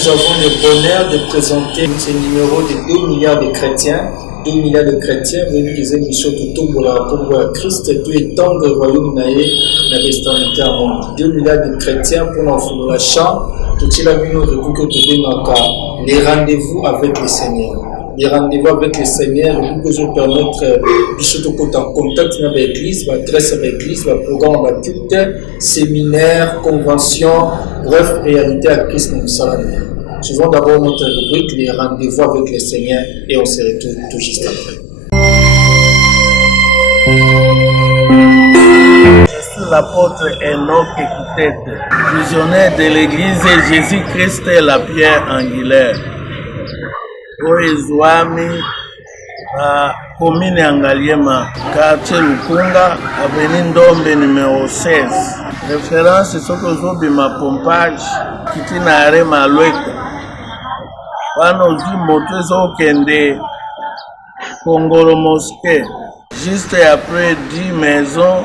nous avons le bonheur de présenter ce numéro de 2 milliards de chrétiens. 2 milliards de chrétiens, même qu'ils aient mis sur tout pour Christ, tout étendre le royaume naïe, la restauration à monde. 2 milliards de chrétiens pour l'enfant la chant, tout cela nous recouvre les rendez-vous avec le Seigneur. Les rendez-vous avec le Seigneur, nous pouvons permettre de se mettre en contact avec l'église, l'adresse avec l'église, le programme avec culte, séminaire, convention, bref, réalité à Christ nous sommes. Suivons d'abord notre rubrique, les rendez-vous avec le Seigneur, et on se retrouve tout juste après. Je suis l'apôtre Enoch Ekitete, visionnaire de l'église Jésus-Christ et la pierre angulaire. Oizwami, commune Angaliema, quartier Lukunga, avenue Ndombe numéro 16. Référence sur le ma pompage, qui est à Malweka. Wano zi moto zo kende Kongolo Mosquée, juste après 10 maisons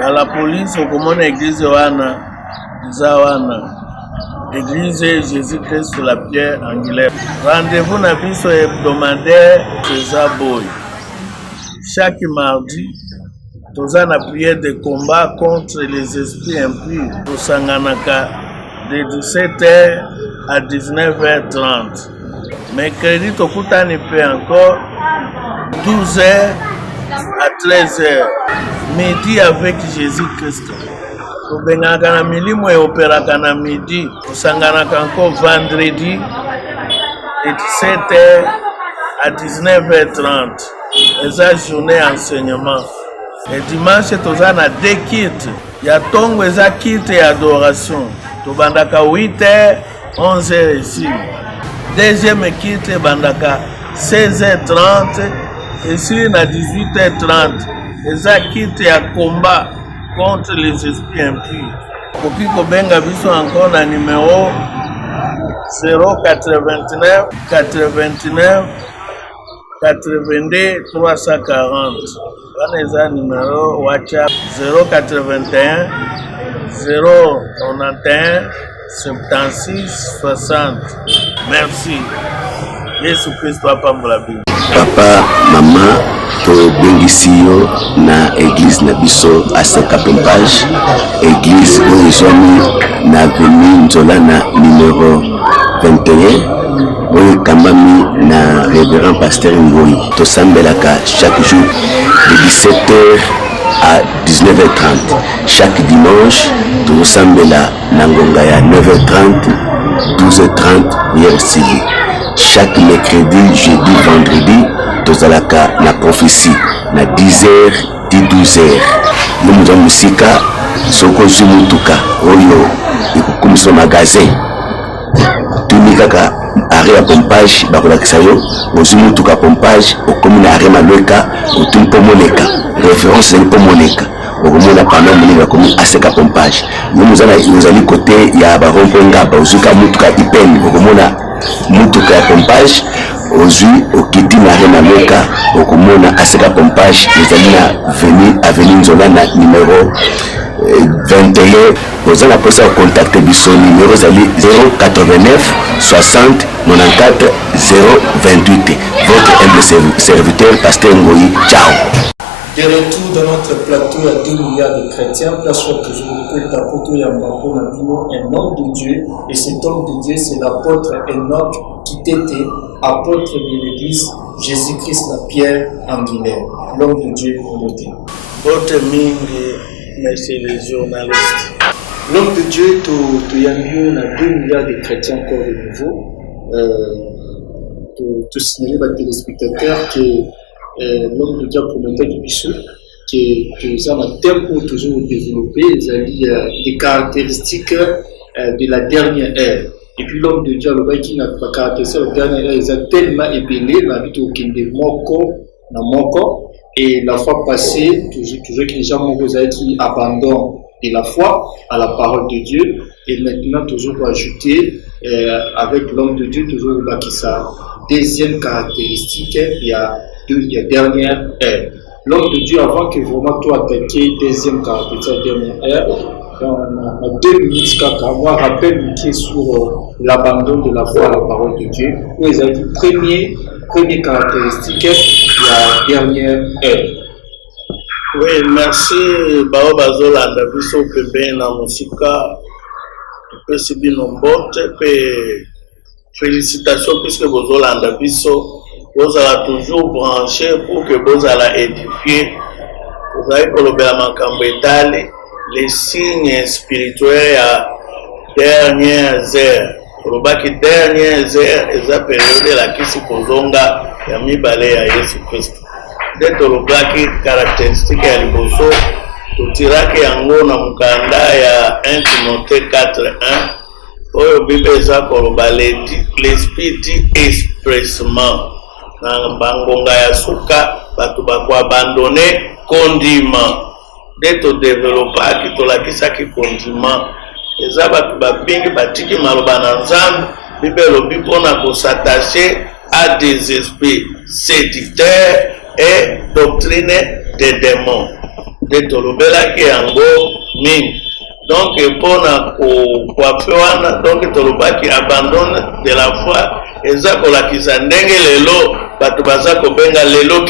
dans la police au commune église wana Zawana, église Jésus-Christ sur la pierre angulaire. Rendez-vous na biso hebdomadaire César Boy. Chaque mardi, nous avons la prière de combat contre les esprits impurs. Nous sanganaka de 17h à 19h30. Mercredi, Tokutani peut encore 12h à 13h. Midi avec Jésus-Christ. Tobengaka na milimo et opéraka na midi. Tosanganaka encore vendredi de 17h à 19h30. Eza journée enseignement. Et dimanche, tozana 2 kits. Ya tongo eza kit et adoration. Tobandaka 8h, 11h ici. Deuxième kit bandaka 16h30 ici na 18h30. Eza kit ya combat contre les esprits impurs. Koki kobenga biso encore na numéro 089 89 82 340. Wana numéro WhatsApp 081 091 76 60. Merci. Yesu Kristo apambola bino. Papa, maman, to bengisiyo na église na biso aseka pompage. Église oyo na avenue Nzola na numéro 21. Oyo kambami na révérend pasteur Ngoyi. Tosambelaka chaque jour de 17h à 19h30. Chaque dimanche, tosambela na ngonga ya 9h30, 12h30 hier civil. Chaque mercredi, jeudi, vendredi, tozalaka na prophétie na 10h, 12h. Nous avons musika soko zumutuka oyo ikukumisa magasin. Tunikaka arrêt à pompage bakolakisa yo ozumutuka pompage okomuna arrêt malweka otumpomoleka référence na pomoleka okomuna pana moninga komi aseka pompage. Nous allons côté ya barompo ngaba ozuka mutuka ipeni okomuna mutuka ya pompage ozui okiti na arrêt malweka okomuna aseka pompage. Nous allons avenue Nzola na numéro 21. Vous allez contacter biso numéro 089 60 94 028. Votre humble serviteur, Pasteur Ngoyi. Ciao. De retour dans notre plateau, il y a 2 milliards de chrétiens. Place où toujours un homme de Dieu. Et cet homme de Dieu, c'est l'apôtre Enoch Ekitete, apôtre de l'église Jésus-Christ, la pierre angulaire. L'homme de Dieu, on le dit. Votre mingi, merci les journalistes. L'homme de Dieu, tu as 2 milliards de chrétiens encore de nouveau. Tu signaler aux téléspectateurs que l'homme de Dieu a prometté du bisou, que nous avons un tempo toujours développé, des caractéristiques de la dernière ère. Et puis l'homme de Dieu, le qui n'a pas caractérisé la dernière ère, il a tellement ébélé, il a vu au Kinde Moko. Et la fois passée, toujours que les gens ont été abandonnés de la foi à la parole de Dieu. Et maintenant, toujours pour ajouter, avec l'homme de Dieu, toujours qui sa deuxième caractéristique, il y a dernière ère. L'homme de Dieu, avant que vraiment toi attaquer deuxième caractéristique, dernière ère, dans 2 minutes, kaka, moi, rappelle qui est sur l'abandon de la foi à la parole de Dieu. Où ils ont dit première caractéristique, la dernière heure. Oui, merci. Bao bazolanda biso pembeni na musika. Pesi bino mbote pe félicitations puisque bozolanda biso. Bozala toujours branché pour que bozala édifié. Vous avez kolobela makambo etali les signes spirituels à dernières heures. Kolobaki dernières heures eza période la kisi kozonga ya mibale ya Yesu Kristo. De tolobaki caractéristique ya liboso totiraki yango na mukanda ya 1 Timothée 4:1 oyo Bible eza koloba l'esprit dit expressement na bangonga ya suka batu bakoabandone condiment de todevelopaki tolakisaki condiment eza batu babingi batiki maloba na Nzambe Bible elobi mpona kosatache à des esprits séducteurs et doctrine des démons de tolobelaki yango mingi donc mpona kokwape wana donc tolobaki abandone de la foi eza kolakisa ndenge lelo batu baza kobenga lelo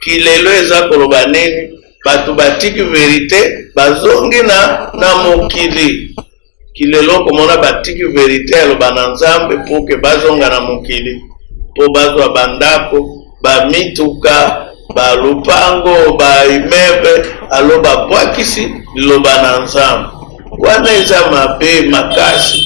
kilelo eza koloba nini batu batiki verite bazongi na mokili kilelo komona batiki verite aloba na Nzambe pour que bazonga na mokili po bazwa bandako bamituka balupango baimebe aloba bwakisi liloba na Nzambe wana eza mabe makasi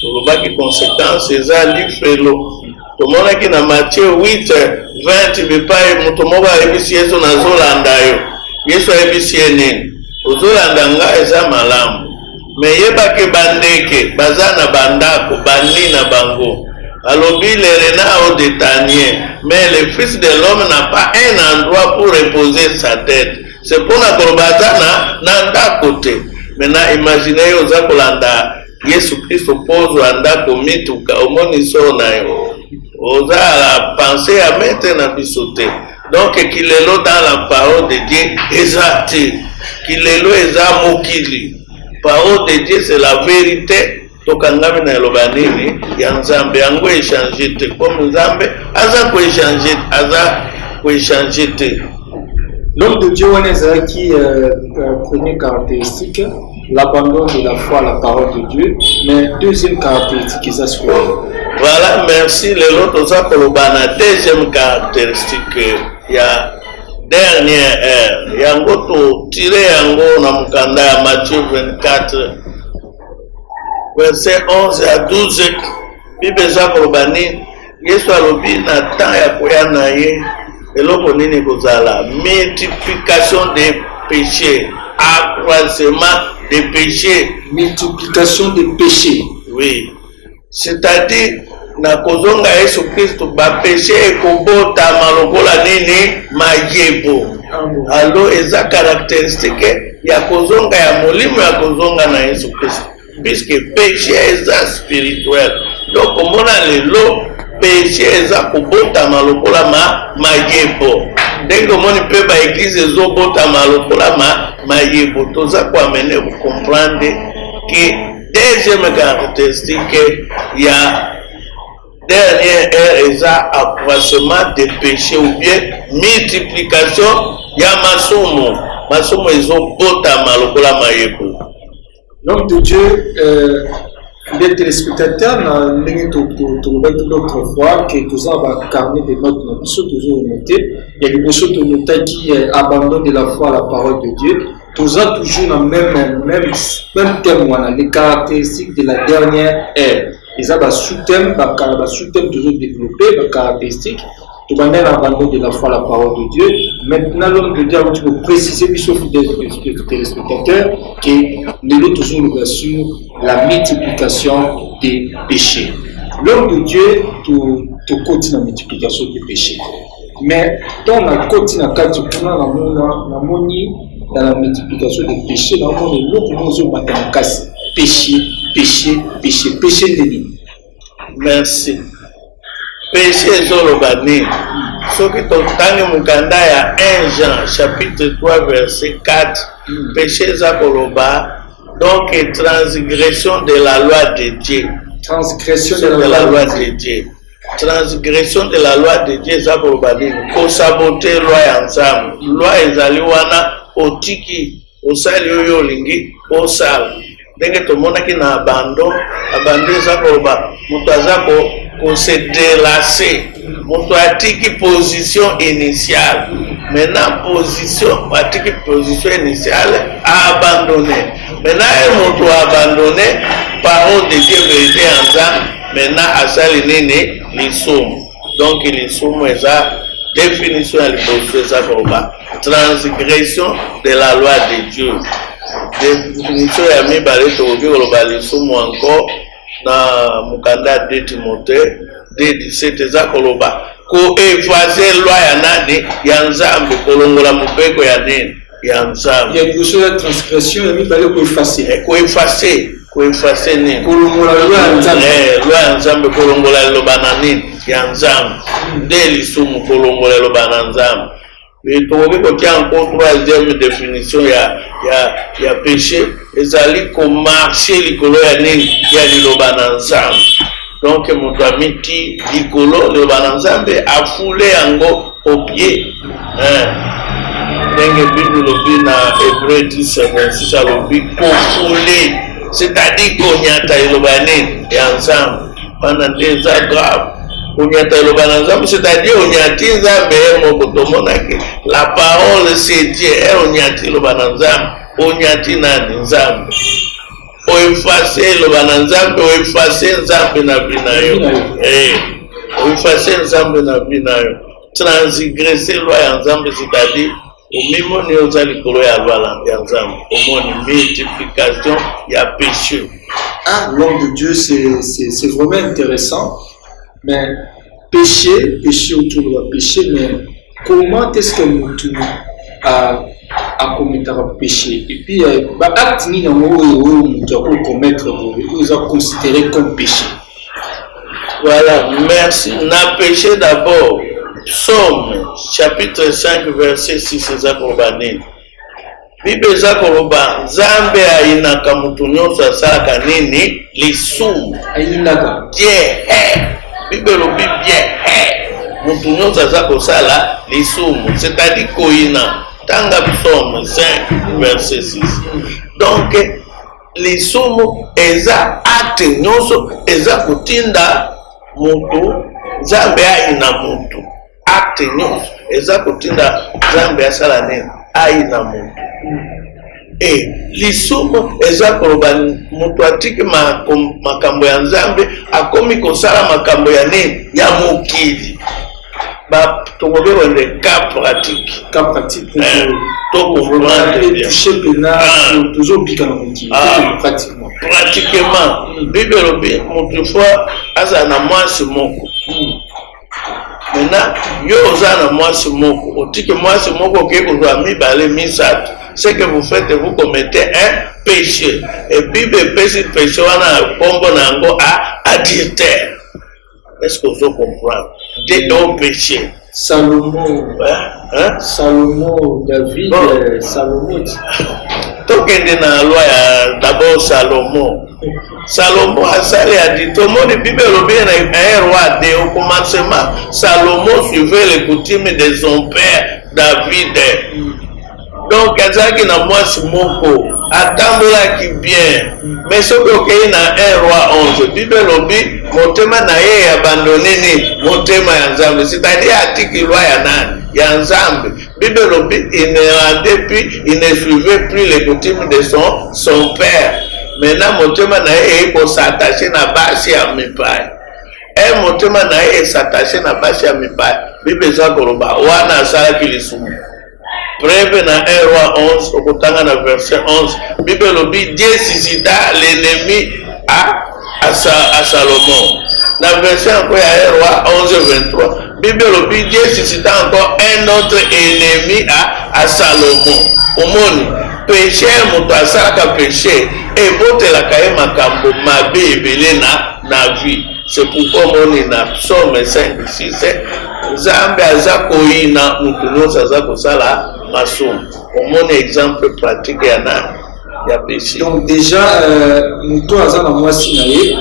tolobaki conséquence eza lifelo tomonaki na Matthieu 8:20 bipai mutu moko ayebisi Yesu nazolanda yo Yesu ayebisi ye nini ozolanda nga eza malamu me yebaki bandeke baza na bandako bani na bango alobi le renard de Daniel mais le fils de l'homme n'a pas un endroit pour reposer sa tête c'est pour na kolobaza na ndako te maintenant imaginez oza kolanda Yesu Kristo pozwa ndako mituka omoni so na yo oza la pensée à mettre na bisote donc kilelo dans la parole de Dieu exact kilelo eza mokili parole de Dieu c'est la vérité tokangami na eloba nini ya Nzambe yango échanger te comme Nzambe aza koéchanger te. L'homme de Dieu wana ezalaki première caractéristique l'abandon de la foi à la parole de Dieu mais deuxième caractéristique eza quoi? Voilà, merci. Lelo toza koloba na deuxième caractéristique ya dernière heure yango to tire yango na mukanda ya Matthieu 24 verset 11 à 12 Bible eza koloba nini Yesu alobi na temps ya koya na ye eloko nini kozala multiplication des péchés accroissement des péchés multiplication des péchés oui c'est-à-dire na kozonga Yesu Kristo ba péché ekobotama lokola nini mayebo alo eza caractéristique ya kozonga ya molimo ya kozonga na Yesu Kristo puisque péché eza spirituel donc omona lelo péché eza kobotama lokola mayebo ndenge omoni mpe ba église ezobotama lokola mayebo toza koamene comprendre que deuxième caractéristique ya dernière heure eza accroissement des péchés ou bien multiplication ya masumu ezobotama lokola mayebo. L'homme de Dieu, les téléspectateurs, l'autre fois, que tous avons carnet de notes, nous sommes toujours notés. Il y a des choses de noter qui abandonnent de la foi à la parole de Dieu. Tous avons toujours le même thème, les caractéristiques de la dernière ère. Ils ont un sous-thème toujours développé, des caractéristiques. Tout le monde abandon de la foi à la parole de Dieu. Maintenant, l'homme de Dieu a précisé, sauf des téléspectateurs, que nous avons toujours sur la multiplication des péchés. L'homme de Dieu, tout continue la multiplication des péchés. Mais dans la continue dans la multiplication des péchés, nous avons péché de lui. Merci. Péché zolobani. Ce qui t'entend mukanda ya 1 Jean chapitre 3 verset 4 péché eza koloba donc transgression de la loi de Dieu. Transgression de la loi de Dieu. Transgression de la loi de Dieu eza koloba nini? Kosabote loi ya Nzambe. Loi ezali wana otiki osali oyo olingi osala. Ndenge tomonaki na abandon eza koloba moto aza se délasser. Moto atiki position initiale. Maintenant atiki position initiale a abandonné. Maintenant moto a abandonné parole de Dieu vérité en Nzambe. Maintenant asali nini lisumu. Donc lisumu eza définition ya liboso eza koloba transgression de la loi de Dieu. Définition ya mibale tokoki koloba lisumu encore na mukanda 2 Timothée 2:17 eza koloba ko-efface loi ya nani ya Nzambe kolongola mupeko ya nini ya Nzambe. Il y a une chose de transgression ya mibale ko-efface nini kolongola loi ya Nzambe. Loi ya Nzambe kolongola liloba na nini ya Nzambe nde lisumu kolongola liloba na Nzambe. Tokoki kotia encore troisième définition ya péché ezali komarche likolo ya nini ya liloba na Nzambe. Donc moto amiti likolo liloba na Nzambe afule yango au pied. Ndenge Bible lobi na Hébreu 10:56 alobi kofule, c'est-à-dire konyata liloba nini ya Nzambe. Wana nde eza grave. Onyata liloba na Nzambe, c'est-à-dire onyati Nzambe moko tomonaki la parole c'est Dieu. Onyati liloba na Nzambe, onyati nani Nzambe. Oefface liloba na Nzambe, oefface Nzambe na binayo. Oefface Nzambe na binayo. Transgresser loi ya Nzambe, c'est-à-dire omimoni oza likolo ya loi ya Nzambe. Omoni multiplication ya péché. Ah, l'homme de Dieu, c'est vraiment intéressant. Mais péché autour de la péché, mais comment est-ce que nous a commis un péché? Et puis, acte ni dans nous devons commettre, nous avons considéré comme péché. Voilà, merci. Na péché d'abord. Psaume, chapitre 5, verset 6, eza koloba nini? Bible eza koloba Nzambe ayinaka mutu nyonso asalaka nini? Lisumu. Ayinaka. Bien. Bible lobi bien. Mutu nyonso aza kosala lisumu. C'est-à-dire koyina. Tanga Psaume 5, verset 6. Donc, lisumu eza acte nyonso eza kotinda mutu Nzambe ayina mutu. Acte nyonso eza kotinda Nzambe asala nini ayina mutu. Lisumu eza koloba mutu atiki makambo ya Nzambe akomi kosala makambo ya nini ya mokili. Tokoki wende cas pratique. Cas pratique. To comprendre bien. Toucher pena toujours bika na mokili. Pratiquement. Pratiquement. Bible lobi mutu fois aza na mwasi moko. Maintenant, yo oza na mwasi moko, otiki mwasi moko ke kozwa mibale misato. Ce que vous faites, vous commettez un péché. Et puis le péché wana kombo nango adultère. Est-ce que vous comprenez? Des deux péchés. Salomon, Salomon, David, bon. Salomon. Tokende na loi d'abord Salomon. Salomon asali a dit tout le monde Bible lobi na un roi de au commencement Salomon suivait les coutumes de son père David. Donc azaki na mwasi moko atambolaki bien. Mais ce que na un roi 11 Bible lobi motema na ye abandonné ni motema ya Nzambe, c'est-à-dire atiki loi ya nani ya Nzambe. Bible lobi il ne rendait plus, il ne suivait plus les coutumes de son père. Maintenant motema na ye ko s'attacher na basi ya mipai. Motema na ye s'attacher na basi ya mipai. Bible za koloba wana asala kilisumu. Preuve na 1 roi 11 okutanga na verset 11. Bible lobi Dieu suscita l'ennemi à Salomon. Na verset encore ya 1 roi 11 23. Bible lobi Dieu suscita encore un autre ennemi à Salomon. Omoni péché moto asalaka péché ebotelaka ye makambo mabe ebele na vie. C'est pourquoi moni na psaume 5-6 Nzambe aza koyina mutu nyonso aza kosala masumu. Omoni exemple pratique ya nani ya péché. Donc déjà mutu aza na mwasi na ye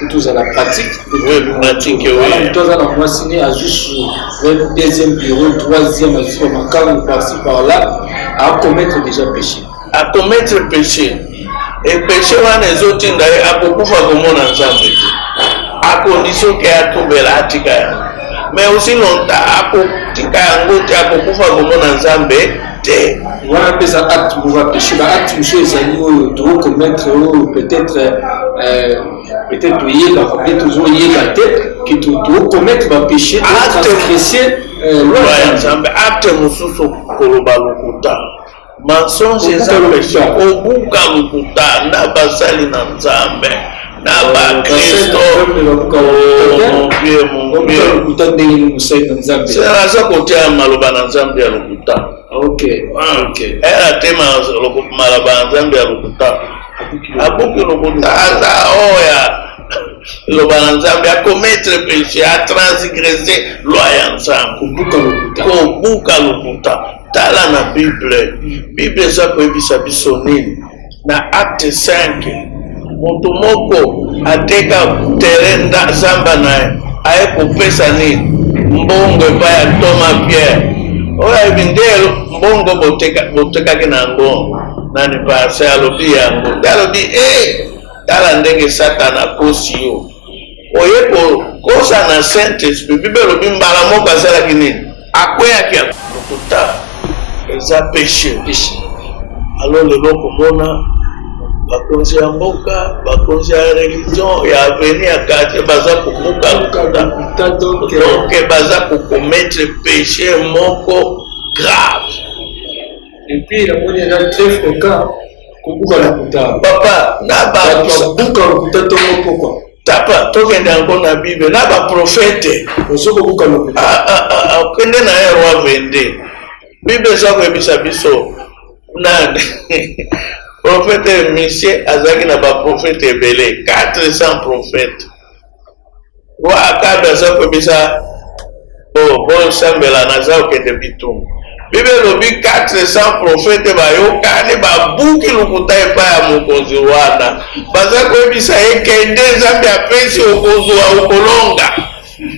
mutu aza la pratique. Oui, pratique oui. Mutu aza na mwasi ne ajusu le deuxième bureau, troisième ajusu makam par-ci par-là à commettre déjà péché. À commettre péché. Et péché wana ezotinda ye akokufa komona Nzambe te. À condition que atumbela atika yango. Mais aussi longtemps akotika yango te akokufa komona Nzambe te. Voilà un peu ça acte pour voir péché. Acte monsieur ezali oyo to commettre peut-être yeba peut-être toujours yeba te que to commettre ba péché to transgresser loi Nzambe. Acte mususu koloba lokuta. Mensonge eza péché. Obuka lokuta na basali na Nzambe. Na ba Kristo. Mon Dieu. C'est la seule côté à maloba na Nzambe ya lokuta. Ok. Elle tema maloba na Nzambe ya lokuta. Abuki lokuta aza oya. Loba na Nzambe a commettre péché, a transgresser loi ya Nzambe. Kobuka lokuta. Tala na Bible. Bible eza koyebisa biso nini. Na acte 5. Moto moko ateka terrain zamba naye aye kopesa nini mbongo epai ya Thomas Pierre oyo ebindelo mbongo botekaki na yango nani pase alobi yango alobi tala ndenge Satana akosi yo oye kosa na Saint-Esprit Bible elobi mbala moko asalaki nini akweyaki lokuta eza péché. Alors lelo komona bakonzi ya mboka, bakonzi ya religion ya avenir ya quartier baza kobuka lokuta. Donc baza kokommettre péché moko grave. Et puis la monnaie est très fréquent kobuka lokuta. Papa na babuka lokuta to moko. Tapa tokende yango na Bible na ba prophète ozo kobuka lokuta. Okende na ye roi vende. Bible eza koyebisa biso nani prophète Michel azaki na ba prophète ebele 400 prophètes. Wa akada za koyebisa bon sambela na za okende bitumba. Bible lobi 400 prophètes bayokani babuki lokuta epai ya mokonzi wana. Baza koyebisa ekende Nzambe apesi okonzi wa ukolonga.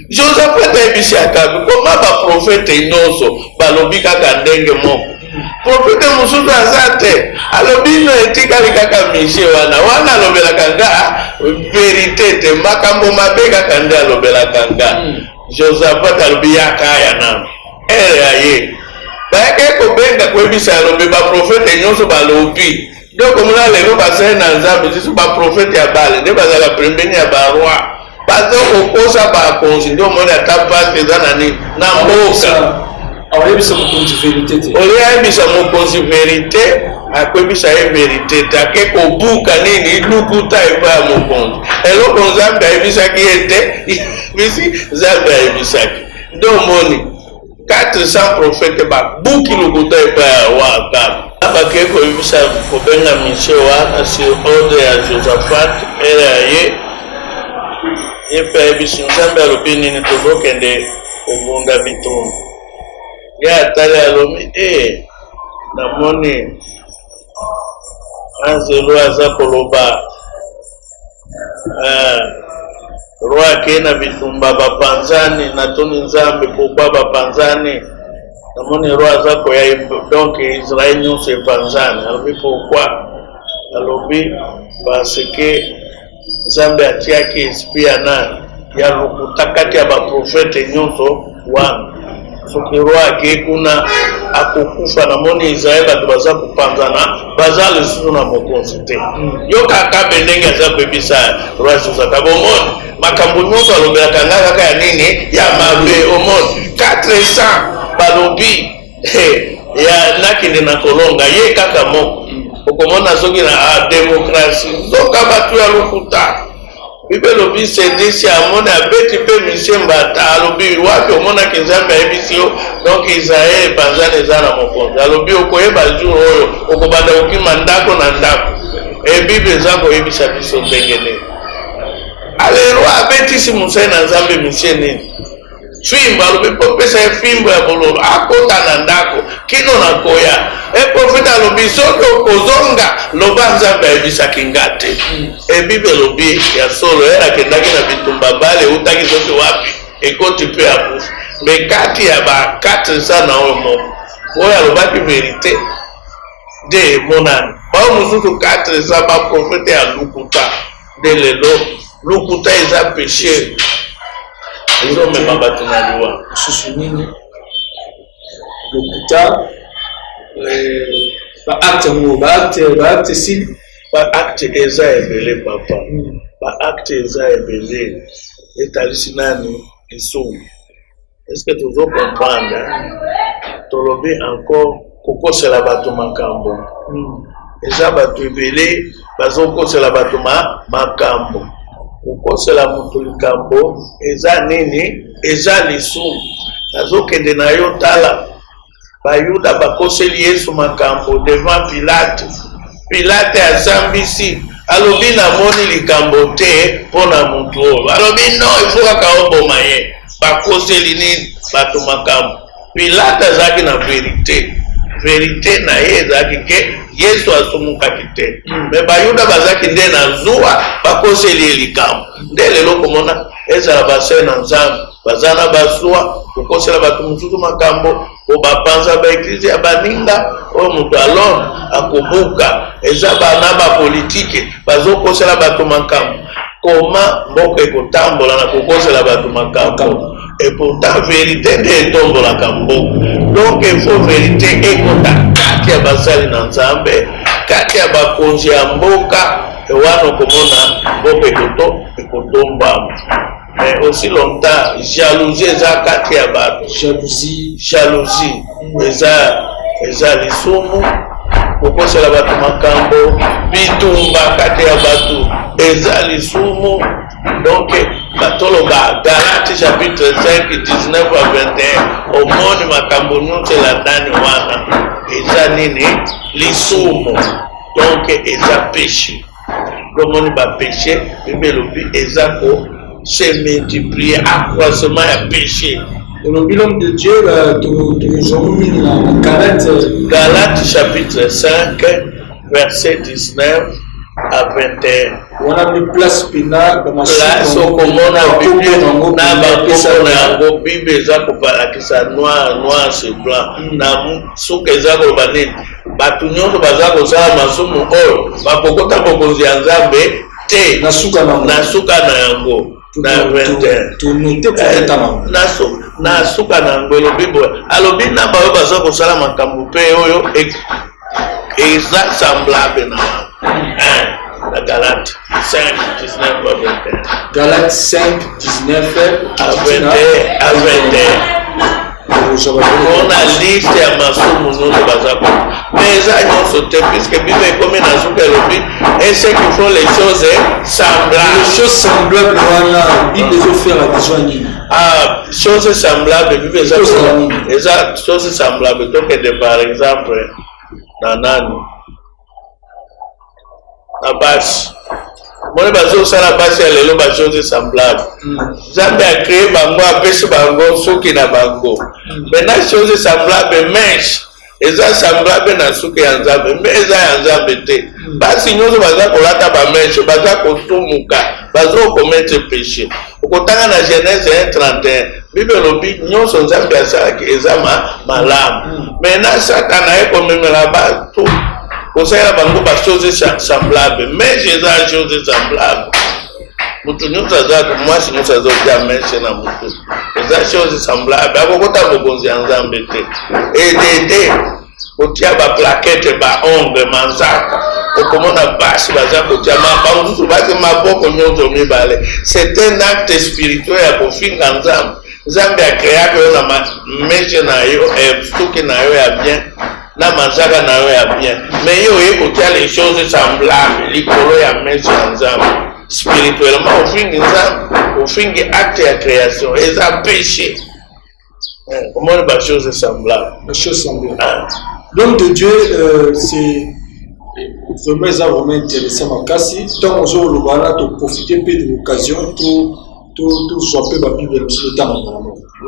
Joseph atayebisi akabi koma ba prophète nyonso balobi kaka ndenge moko. Prophète mususu azate alobi no etikali kaka Michel wana alobelaka nga vérité te makambo mabe kaka nde alobelaka nga. Joseph alobi yakaya na aye bayake kobenga koyebisa alobi ba prophète nyonso balobi donc mona lelo basali na Nzambe zisu ba prophète ya bale nde bazala pembeni ya baroi bazo kokosa bakonzi ndio mona ata pasi eza na mboka. Akoyebisa mokonzi vérité te. Oyebisa mokonzi vérité akoyebisa ye vérité te ake kobuka nini lukuta epai ya mokonzi. Eloko Nzambe ayebisaki ye te bisi Nzambe ayebisaki. Nde omoni 400 prophètes babuki lokuta epai ya roi Akabi. Abake koyebisa kobenga Michel wana sur ordre ya Josaphat ye mpe ayebisi Nzambe alobi nini tozokende kobunda bitumba. Ya atali alobi namoni anzelo aza koloba roi ake na bitumba bapanzani natoni Nzambe pourquoi bapanzani namoni roi aza koya donc Israël nyonso epanzani alobi pourquoi alobi parce que Nzambe atiaki esprit ya lokuta kati ya baprofete nyonso wana soki roi ake kuna akokufa namoni Israel bato baza kopanzana baza lisusu na mokonzi te yoka akabe ndenge aza koyebisa roi Josaphat bomoni makambo nyonso alobelaka nga kaka ya nini ya mabe omoni 400 balobi ya nakende na kolonga ye kaka moko okomona soki na démocratie zoka bato ya lokuta Bible lobi sedisi amona beti pe mission mbata lobi wapi omona kinzambe ebisio donc Israël banzane zana mokonza lobi okoyeba jour oyo okobanda okima ndako na ndako e Bible zako ebisa biso ndengene alero abetisi Musa na Nzambe mission nini fimbo alobi popesa fimbo ya bololo akota na ndako kino na koya profeta alobi soki okozonga loba Nzambe ayebisaki ngate Bible lobi ya solo akendaki na bitumba bale utaki soki wapi ekoti pe akufa me kati ya ba 400 na oyo moko oyo alobaki verite de monani bao mosusu 400 ba profeta ya lukuta de lelo lukuta eza péché ezomema bato na liwa susu nini lokuta baacte sili baacte eza ebele papa baacte eza ebele etalisi nani lisumu est-ce que tozo comprendre tolobi encore kokosela bato makambo eza bato ebele bazokosela bato makambo kokosela moto likambo eza nini eza lisumu azokende na yo tala bayuda bakoseli Yesu makambo devant Pilate azambisi alobi namoni likambo te mpona motu oyo alobi no ifo kaka oboma ye bakoseli nini bato makambo Pilate azalaki na verite na ye ezalaki ke Yesu asumukaki te me bayuda bazalaki nde na zuwa bakoseli ye likambo nde lelo komona ezala basere na Nzambe baza na basuwa kokosela bato mosusu makambo po bapanza baeglize ya baninga oyo moto alone akobuka eza bana bapolitike bazokosela bato makambo koma mboka ekotambola na kokosela bato makambo et pourtant vérité nde etombolaka mboka donc il faut vérité ekota kati ya basali na Nzambe kati ya bakonzi ya mboka wana okomona mboka ekotombama mais aussi longtemps jalousie eza kati ya bato jalousie eza lisumu kokosela bato makambo bitumba kati ya bato eza lisumu donc batoloba Galate chapitre 5 19 à 21 omoni makambo nyonso elandani wana eza nini lisumu donc eza péché omoni bapéché Bible elobi eza ko se multiplier accroissement ya péché. L'homme de Dieu, Galates chapitre 5, verset 19 à 21. On a mis place pénale dans place au commun à Bible, na bakoko na yango Bible eza kopalakisa noir sur blanc. Na suka eza koloba nini bato nyonso baza kosala masumu oyo bakokota bokonzi ya Nzambe te na suka na yango. Na 21 na suka na ngolo Bible alobi na bayo baza kosala makambo pe oyo eza semblable na la Galate 5 19 à 21 Galate 5 19 à 21 on a liste ya masumu nyonso bazako mais eza nyonso te puisque Bible ekomi na suka elobi et ceux qui font les choses semblables wana Bible ezofera besoin nini choses semblables Bible eza choses semblables tokende par exemple na nani na basi moni bazosala basi ya lelo bachose semblable Nzambe a créé bango apesi bango suki na bango maintenant chose semblable mèche eza semblable na suki ya Nzambe mpe eza ya Nzambe te basi nyonso baza kolata bameshe baza kosumuka baza komettre péché okotanga na Genèse 1:31 Bible elobi nyonso Nzambe asalaki eza malamu maintenant Satana ekomemela bato kosala bango bachose semblable mais eza chose semblable mutu nyonso aza mwasi nyonso azotia meshe na mutu eza chose semblable akokota bokonzi ya Nzambe te edede kotia baplakete baongle manzaka okomona basi baza kotia mabangusu basi maboko nyonso mibale c'est un acte spirituel ya kofinga Nzambe Nzambe akreaki yo na meshe na yo suki na yo ya bien na manzaka na yo ya bien mais yo oyekotia les choses semblables likolo ya meshe ya Nzambe spirituellement au fin acte de création et ça péché. Comment les choses semblables? Les choses semblables. L'homme de Dieu, c'est vraiment intéressant. Tant aux autres, on va profiter de l'occasion tout soit peu la Bible sur le temps.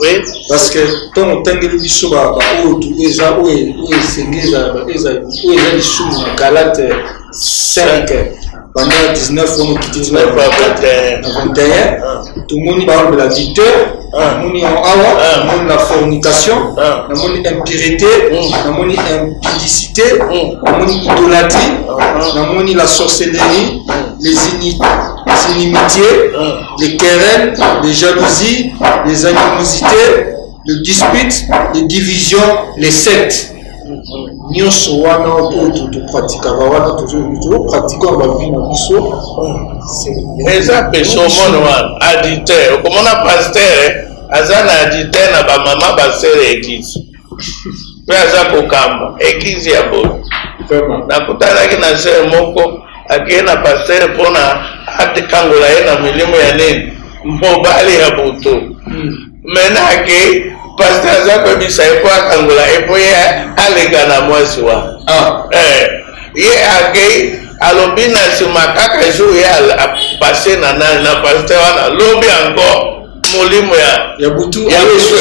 Oui. Parce que tant on tente le biso Galate 5 pendant 19 on quitte 19 21 tout le monde parle de la victoire, la fornication, la impureté, la impudicité, l'idolâtrie, la sorcellerie, les inimitiés, les querelles, les jalousies, les animosités, les disputes, les divisions, les sectes. Nous sommes pratiquants la vie dans et ça péché au monde additeur comme on a pasteur azana additeur na ba maman pasteur église puis aza kokamba église ya bo na kutana kina sere moko akiena pasteur pona atikangola yena milimo ya nini mbobali ya buto mena ke pasteur aza kwebisa epo akangola epo ya alega na mwasi wa ye ake alobi na sima kaka jour ya passé na pasteur wana lobi encore molimo ya butu ya yesu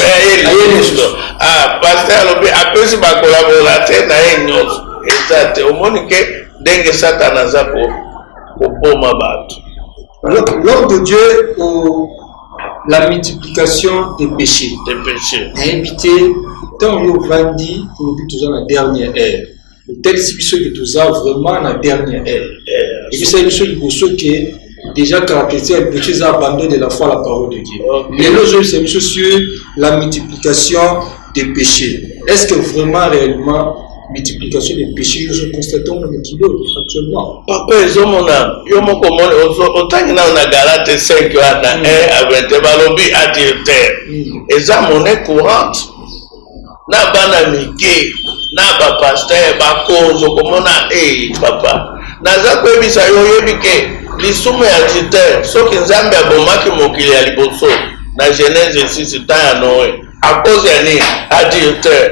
pasteur alobi apesi ba collaborateur na ye nyonso exact omoni ke ndenge satana za kopoma bato. L'homme de Dieu la multiplication des péchés. A invité tant le vendredi pour nous dans la dernière ère. Le texte que nous avons vraiment la dernière ère. Et puis c'est une qui déjà caractérisé le péché abandon de la foi à la parole de Dieu. Et l'autre c'est sur la multiplication des péchés. Est-ce que vraiment réellement multiplication des péchés nous constatons dans le kilo actuellement? Papa ezomona yo moko mona otangi na Galate 5 na 1 à 20 balobi adultère eza monnaie courante na bana mike na ba pasteur ba kozo komona papa naza kwebisa yo yebike lisumu ya adultère soki nzambe abomaki mokili ya liboso na Genèse 6 ta Noé à cause ya nini adultère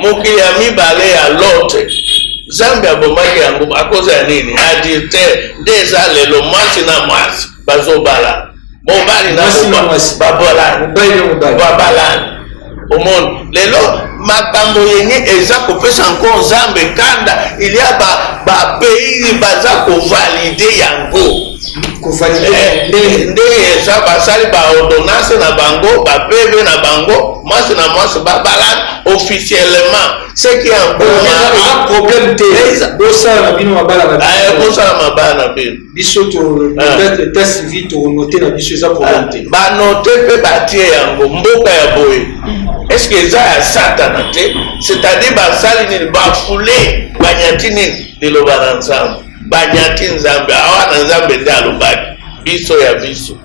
mokili ya mibale ya Lot Zambia abomaki yango à cause ya nini adultère déjà lelo mwasi na mwasi bazobala mobali na mwasi babalani omoni lelo makambo yenye eza kopesa encore Nzambe kanda il y a ba pays baza kovalide yango nde eza basali ba ordonnance na bango ba PV na bango mwasi na mwasi babalani officiellement ce qui est un bon problème bosala na bino mabala na bino biso to peut-être test civil to noter na biso eza problème te ba noter pe batie yango mboka ya boye. Est-ce que ça a Satan? C'est-à-dire basali ni bafule banyati ni de lobananzam banyati nzambe awana nzambe nda lobaki biso ya biso.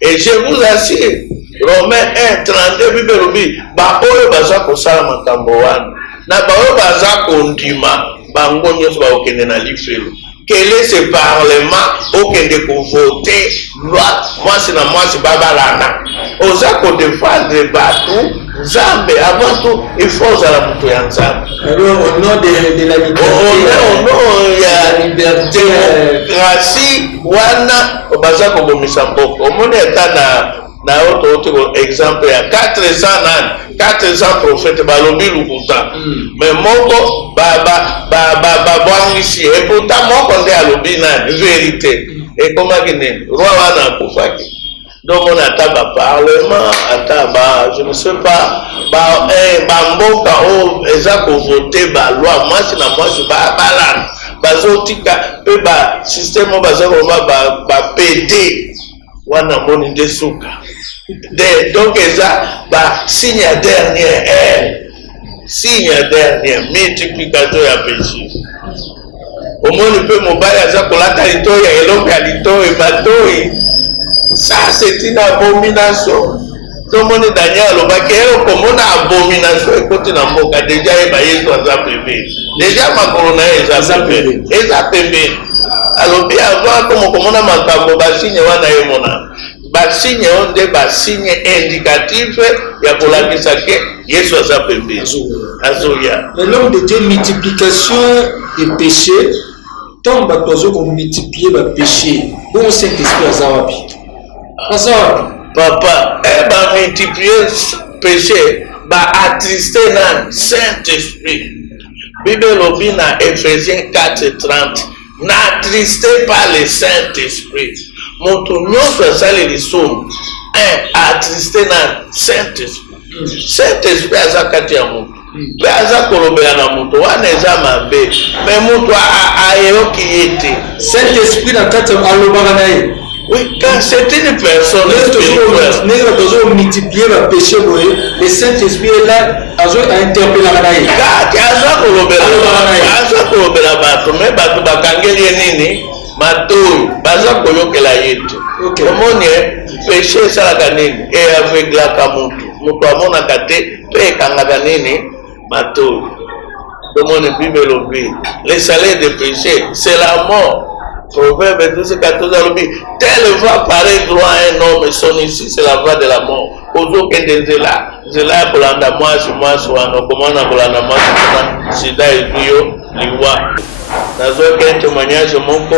Et je vous assure Romains 1:32 Bible rubi ba oyo baza kosala makambo wana na ba oyo baza kondima bango nyonso ba okende na lifelo. Quel est ce parlement okende ko voter loi mwasi na mwasi babalana oza ko défendre batou Nzambe avant tout il faut la mutu ya Nzambe. Alors au nom de la liberté, au nom ya liberté démocratie wana baza ko bomisa mboko omoni eta na autre exemple ya 400 prophètes balobi lukuta mais moko ba bwangisi et pourtant moko nde alobi na vérité et comment que roi wana kufaki donc on a ba parlement ataba je ne sais pas ba mboka o eza ko voter ba loi mwasi na mwasi ba balana bazotika pe ba système baza ba PD wana moni desuka donc eza ba signe dernière multiplication ya péché omoni pe mobali aza kolata litoi ya eloko ya litoi batoi. Ça c'est une abomination. Tout le monde Daniel alobaki komona abomination ekoti na mboka déjà eba Yesu aza pembe. Déjà makolo na eza pembe. alobi avant comme komona makambo basigne wana yemona basigne onde basigne indicatif ya kolakisa ke Yesu aza pembe azoya. Mais l'homme de Dieu, multiplication des péchés, tant bateau qu'on multiplie les péchés, bon Saint-Esprit azawapi. Papa, ba multiplier péché, ba attrister na Saint-Esprit. Bible lobi na Ephésiens 4:30. N'attristez pas le Saint-Esprit. Moto nyonso asali lisumu attrister na Saint-Esprit. Saint-Esprit aza kati ya moto. Pe aza kolobela na moto wana eza mabe. Mais moto ayeyoki yete. Saint-Esprit na kati alobaka na ye. Oui, quand c'est une personne spirituelle. Nous devons multiplier le péché. Le Saint-Esprit est là, à interpeller la raille. Car aza kolobela bato, mais bato bakangeli nini matoi baza koyokela yetu. Omoni péché esalaka nini eaveglaka moto amonaka te mpe ekangaka nini matoi. Omoni Bible lobi le salaire de péché c'est la mort. Proverbe 12:14 alobi tel va paraître droit à un homme, son ici c'est la voie de la mort. Ozokende nzela ya kolanda mwasi wana okomona kolanda mwasi kuna sida ezuyo liwa. Nazoke témoignage moko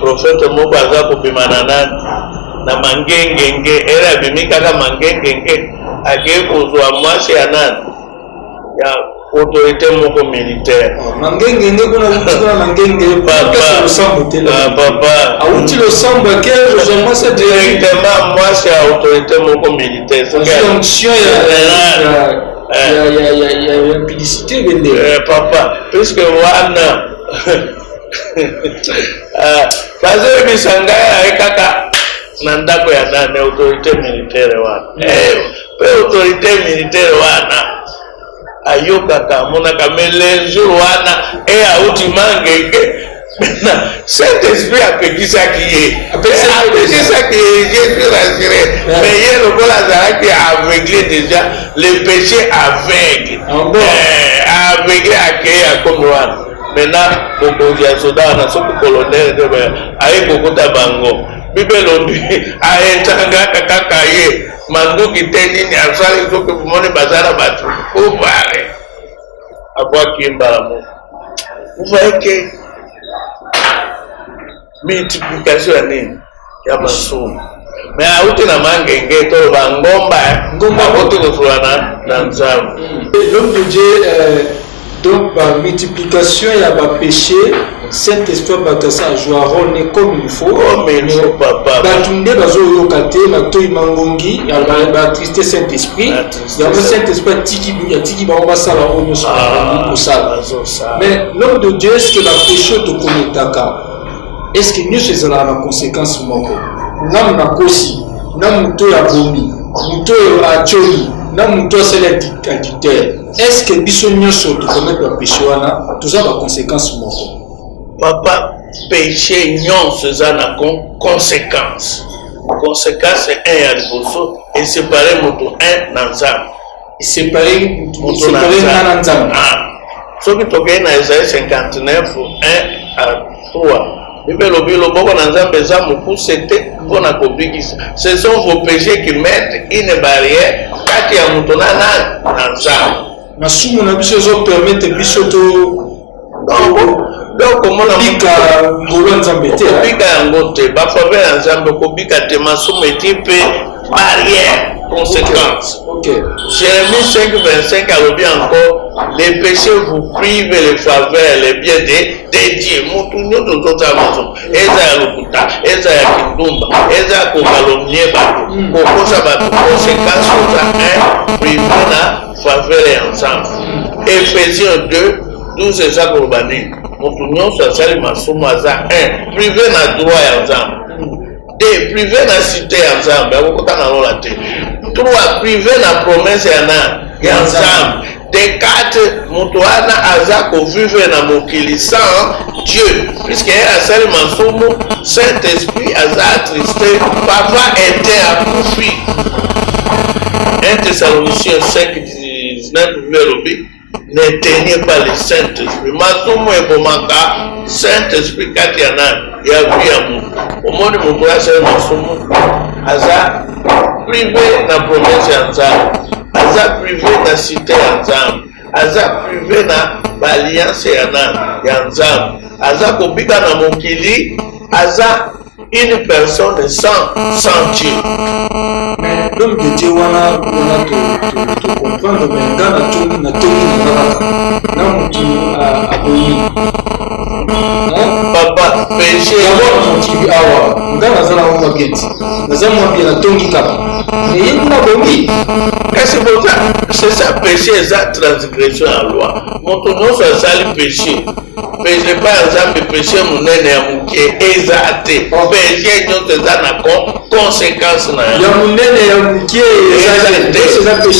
prophète moko aza kopima na nani na mangengenge era abimi kaka mangengenge akei kozwa mwasi ya nani ya autorité moko militaire. Mangengenge kuna kutuka mangengenge papa papa auti le sambo que je moi c'est directement moi c'est autorité moko militaire. Fonction ya publicité vende papa puisque wana fazer bisangaya ekaka na ndako ya nane autorité militaire wana pe autorité militaire wana ayokaka monaka mais jour wana auti mangenge Saint-Esprit apekisaki ye Jésus rassuré mais ye lokola azalaki aveuglé déjà le péché aveugle aveuglé akei akomi wana maintenant mokonzi ya soda wana soki colonel aye kokota bango Bible lobi aetangaka kaka ye manduki te nini asali soki moni bazala bato obare abwaki mbala mo. Vous voyez que multiplication ya nini ya masomo mais auti na mangenge to bangomba kote kosulana na nzambe. L'homme de Dieu donc par multiplication il y a pas péché Saint-Esprit batasa jouer un rôle comme il faut papa batunde bazo yokate matoi mangongi ya ba triste Saint-Esprit ya Saint-Esprit tiki ba on va ça la on ça mais l'homme de Dieu est-ce que la péché te commetaka est-ce que nous faisons la conséquence moko nam na kosi nam to ya bomi to ya choli nam to c'est l'additeur est-ce que biso nyonso to commettre le péché wana tout ça va conséquence moko papa péché nyonso za na conséquence c'est un ya liboso et séparer moto un na nzambe séparer na nzambe soki tokei na Isaïe 59 1-3 Bible lobi loboko na nzambe za mokuse te mpona kobikisa. Ce sont vos péchés qui mettent une barrière kati ya moto na nzambe. Masumu na biso zo permettre biso to donc komona bika ngolo nzambe te bika yango te ba faveur ya nzambe kobika te masumu etipe barrière conséquence. Jérémie 5:25 alobi encore les péchés vous privent les faveurs les biens de Dieu. Mutu nyoto tota mazo eza ya lokuta eza ya kindumba eza ya kokalomnie bato kokosa bato conséquence za privé na faveur ya nzambe. Ephésiens 2:12 eza koloba nini mutu nyonso asali masumu aza privé na droit ya nzambe de privé na cité ya nzambe akokota na lola te 3 privé na promesse ya nzambe de 4 moto wana aza kovivre na mokili sans Dieu puisque asali masumu Saint-Esprit aza attristé papa était accoufi 1 Thessaloniciens 5:19 lobi n'éteignez pas le Saint-Esprit. Masumu ebomaka Saint-Esprit kati ya nani ya vie ya Mungu. Omoni Mungu asema masumu aza privé na promesse ya Nzambe, aza privé na cité ya Nzambe, aza privé na alliance ya nani ya Nzambe, aza kobika na mokili, aza une personne sans Dieu. Mais l'homme de Dieu wana te comprendre mais ngana tu na to na mutu aboyi. Papa péché D'abord mutu awa ngana zala mwa bieti. Naza mwa bi na tongi kapa. Mais yuna bongi. Qu'est-ce que c'est ça péché, c'est transgression à la loi. Mon nom c'est ça le péché. Péché pas exemple péché mon nene ya muke ezate. Péché donc c'est na conséquence na ya munene ya muke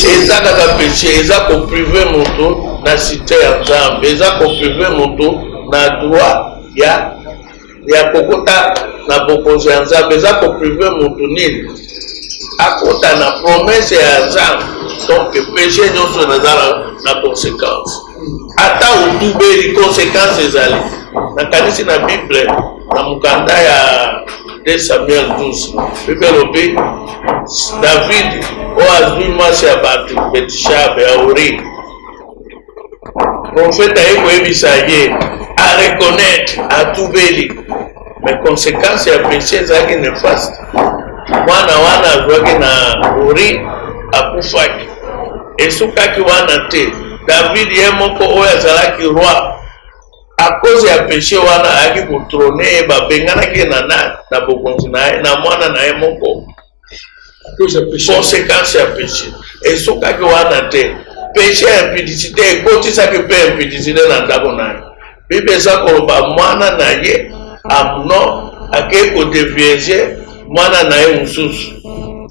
ezaka péché, ezaka privé moto na cité ya Nzambe, ezaka privé moto na droit ya kokota na bokonzi ya Nzambe, ezaka privé moto nini akota na promesse ya Nzambe. Donc péché nyonso na conséquence. Ata utubeli conséquence ezali. Na kanisi na Bible na mukanda ya 2 Samuel 12. Bible lobi David o azwi mwasi ya batu Betishaba ya Uri. Prophète ayeko ebisa ye a reconnaître atubeli. Mais conséquence ya péché ezali néfaste. Mwana azwaki na Uri akufaki. Esukaki wana te. David ye moko oyo azalaki roi. À cause ya péché wana ayaki kotrone babenganaki na bokonzi na mwana na ye moko. Conséquence ya péché. Esukaki wana te. Péché ya impudicité ekotisaki mpe impudicité na ndako na ye. Bible eza koloba mwana na ye Amnon akei kodevierge mwana na ye mosusu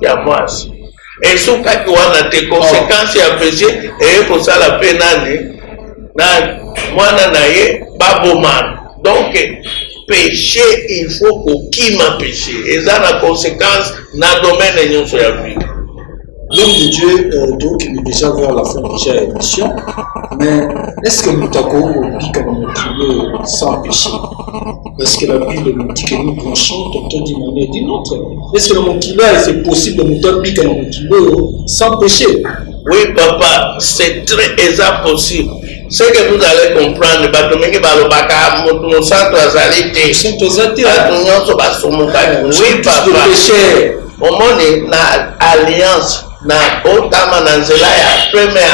ya mwasi. Esukaki wana te. Conséquence ya péché ekosala mpe nani na mwana na ye babomana. Donc péché il faut kokima péché eza na conséquence na domaine nyonso ya vie. L'homme de Dieu donc il est déjà vers la fin déjà émission, mais est-ce que nous avons dit qu'on est sans péché? Parce que la Bible nous dit que nous branchons ton d'une manière ou d'une autre. Est-ce que le montilla c'est possible de nous dire que nous montilla sans péché? Oui papa, c'est très possible. Ce que vous allez comprendre, Batomingi Balobaka, mon centre azalité. Oui papa, au monde na alliance. Na otama na nzela ya premier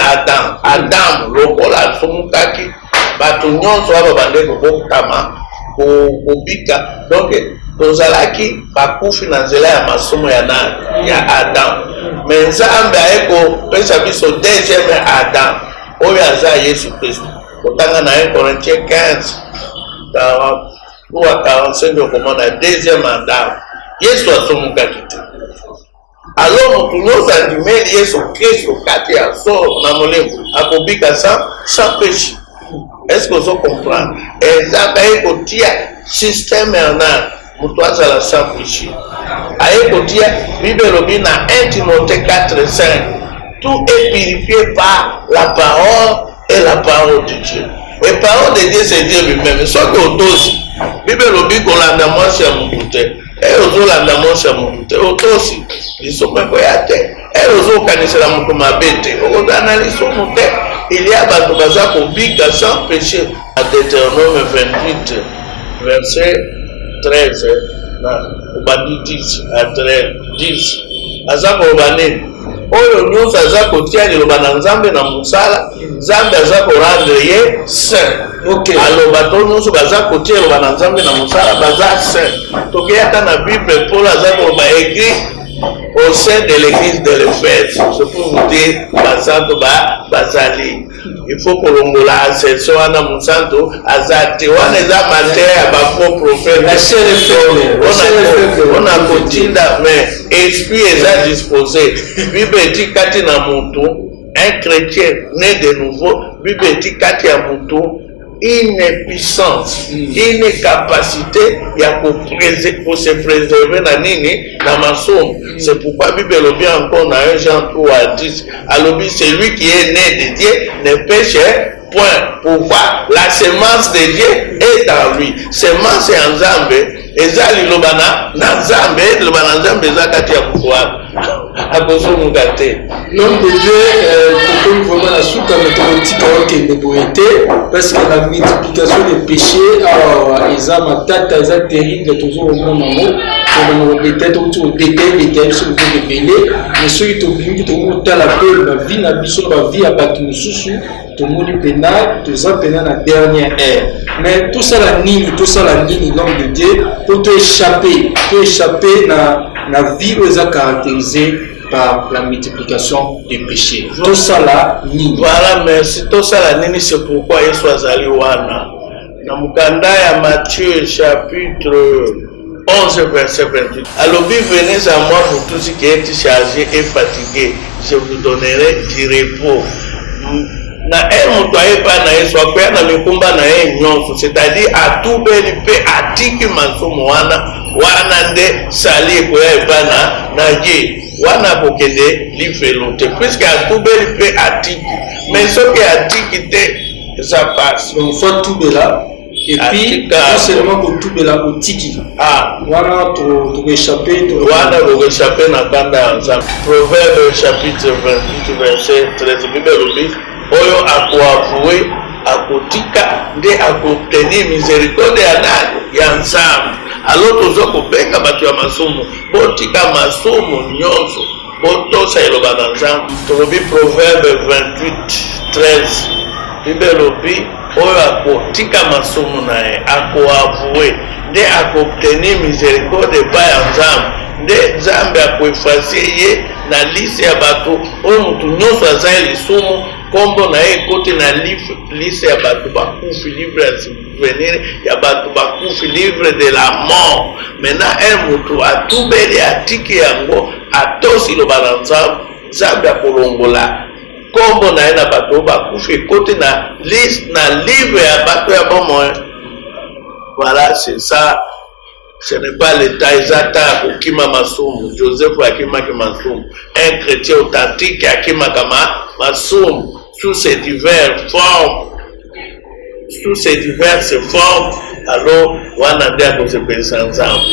Adam lokola sumukaki bato nyonso aba bande kobokama kobika. Donc tozalaki bakufi na nzela ya masomo ya Adam. Mais Nzambe ayeko pesa biso deuxième Adam oyo aza Yesu Kristo. Kotanga na 1 Corinthiens 15 45 okomona deuxième Adam Yesu asomukaki te. Alors nous nous animés Yesu Kristo kati ya so na molemo akobika sans péché. Est-ce que vous comprenez? Ezaka ekotia système na mutu azala sans péché. Ayekotia Bible lobi na 1 Timothée 4:5. Tout est purifié par la parole et la parole de Dieu. Et parole de Dieu c'est Dieu lui-même. Soit que otosi Bible lobi kolanda mwasi ya mutu te. Ozolanda mwasi ya mutu te. Otosi lisomeko ya te. Ozokanisela mutu mabe te. Okozana lisomo te. Il y a bato baza kobika sans péché. À Deutéronome 28 verset 13 na obandi 10 à 10 aza koloba nini? Oyo nyonso aza kotia liloba na Nzambe na mosala, Nzambe aza korendre ye saint. Okay. Aloba to nyonso baza kotia liloba na Nzambe na mosala baza saint. Tokeyaka na Bible Paul aza koloba écrit au sein de l'église de l'Éphèse. C'est pour vous dire basanto bazali. Il faut kolongola ascension wana musanto azate wana eza materia ya bafaux prophète. La chair est faible. On a kotinda mais esprit eza disposé. Bible dit kati na mutu un chrétien né de nouveau. Bible dit kati ya mutu une puissance, une capacité pour se préserver na nini na masomo. C'est pourquoi Bible lobi encore dans 1 Jean 3:10. Alobi celui qui est né de Dieu ne pêche Point. Pourquoi? La semence de Dieu est en lui. Semence en Nzambe, eza liloba na Nzambe, liloba na Nzambe eza kati ya pouvoir. Akozonga te. L'homme de Dieu, comme vraiment la soupe, parce que la multiplication des péchés, eza matata, eza terrible, toujours au monde en haut. Peut-être autour des détails sur le délai, mais ceux qui t'ont vu, qui t'ont la paix, la vie, la vie à Batou Soussou, tout le monde est pénal, tout ça pénal la dernière ère. Mais tout ça la ligne, l'homme de Dieu, pour te échapper la vie où est caractérisée par la multiplication des péchés. Tout ça la ligne. Voilà, merci. Tout ça la ligne, c'est pourquoi il soit allé wana. Dans Mukanda ya Matthieu chapitre 11 verset 28. Alors, venez à moi pour tous ceux qui êtes chargés et fatigués, je vous donnerai du repos. Na moto ayepa na Yesu akwea na mikumba na yeye nyonso, c'est-à-dire atubeli pe atiki masomo wana nde sali ekoya epa na je wana bokende lifelo te, puisque atubeli pe atiki, mais soki atiki te ça passe. Donc faut tubela et puis non seulement pour tubela otiki wana to échapper na kanda ensemble. Proverbe chapitre 28 verset 13, Bible lobi oyo akuavue akotika nde akobtenir miséricorde ya nani ya Nzambe. Alors tozo kobenga bato ya masomo botika masomo nyonso botosa eloba na Nzambe. Tolobi Proverbe 28:13, Bible lobi oyo akotika masomo na ye akoavue nde akobtenir miséricorde epai ya Nzambe, nde Nzambe akoefase ye na liste ya bato oyo mutu nyonso aza lisumu kombo na ye kote na liste ya bato bakufi, livre ya souvenir ya bato bakufi, livre de la mort. Maintenant mutu atubeli atiki yango atosi loba na Nzambe akolongola kombo na ye na bato bakufi kote na liste na livre ya bato ya bomoi. Voilà, c'est ça. Ce n'est pas l'État exact au Kima Massoum. Joseph Akima Massoum, un chrétien authentique Akima Kama Massoum, sous ses diverses formes, alors on a dit à cause de ensemble.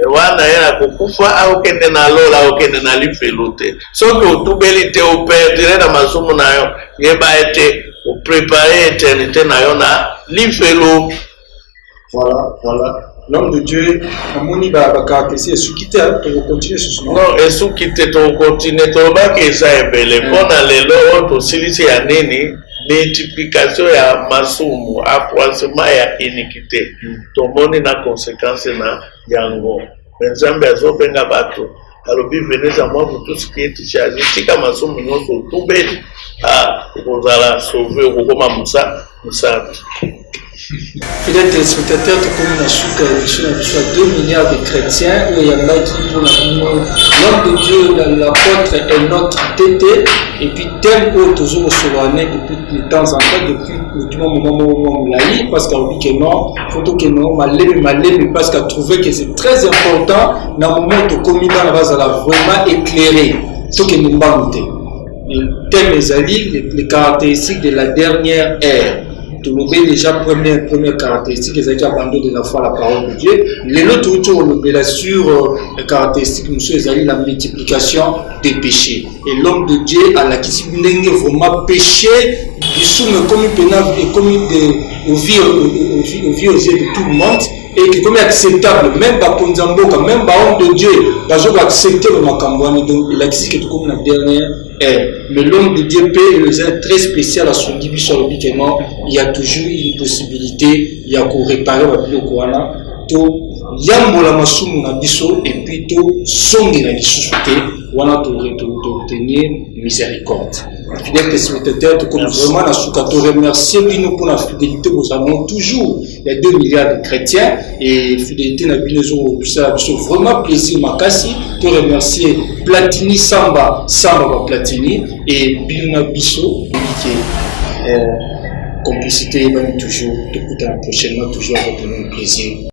Et on a dit à Kokufa, à aucun na aucun na lifelote. Sauf que tout belité au père, dirait dans Massoum, il a été préparé éternité na lifelo. Voilà. L'homme de Dieu, Amoni va caractériser ce qui t'a continuer sur ce nom. Non, et ce qui t'a continué, tu vas que ça est belle. Bon, les lois, aussi, c'est un nini, multiplication ya masumu, accroissement ya iniquité. Tout le monde a conséquence na yango. Mais Nzambe azobenga bato. Alors, venez à moi pour tout ce qui est chargé. Si comme masumu nous sommes tout belles, vous allez sauver, vous comme Moussa. Fidèles téléspectateurs, comme on a su que 2 milliards de chrétiens, où il y en a qui pour l'homme de Dieu, l'apôtre est notre tété, et puis tel que toujours sur l'année depuis de temps en temps, depuis le moment où on l'a eu, parce qu'on dit que non, faut que non, malé, parce qu'on a trouvé que c'est très important, dans le moment où on communique, on va vraiment éclairer ce que nous avons noté. Le thème est les caractéristiques de la dernière ère. Tout le monde déjà première caractéristique, les abandons de la foi à la parole de Dieu. Les autres autour le sur les caractéristiques, monsieur Ezali, la multiplication des péchés. Et l'homme de Dieu a la qui vraiment péché, du soume comme une pénal et comme une vie aux yeux de tout le monde. Et qui est comme acceptable, même par Ponzamboka, même par homme de Dieu, parce qu'on va accepter le Makambouani, donc il existe que comme la dernière ère. Mais l'homme de Dieu paie le zèle très spécial à son début sur le bikement, il y a toujours une possibilité, il y a qu'on réparer le plus au Kouana, tout yambola masumu na biso, et puis tout songi na biso, on a tout obtenir miséricorde. Fidèles téléspectateurs, comme vraiment à Soukato remercier pour la fidélité, nous avons toujours les 2 milliards de chrétiens et fidélité n'a vraiment plaisir Makasi pour remercier Platini Samba Platini et Biluna Bisso qui complicité toujours, tout prochainement toujours avec le même plaisir.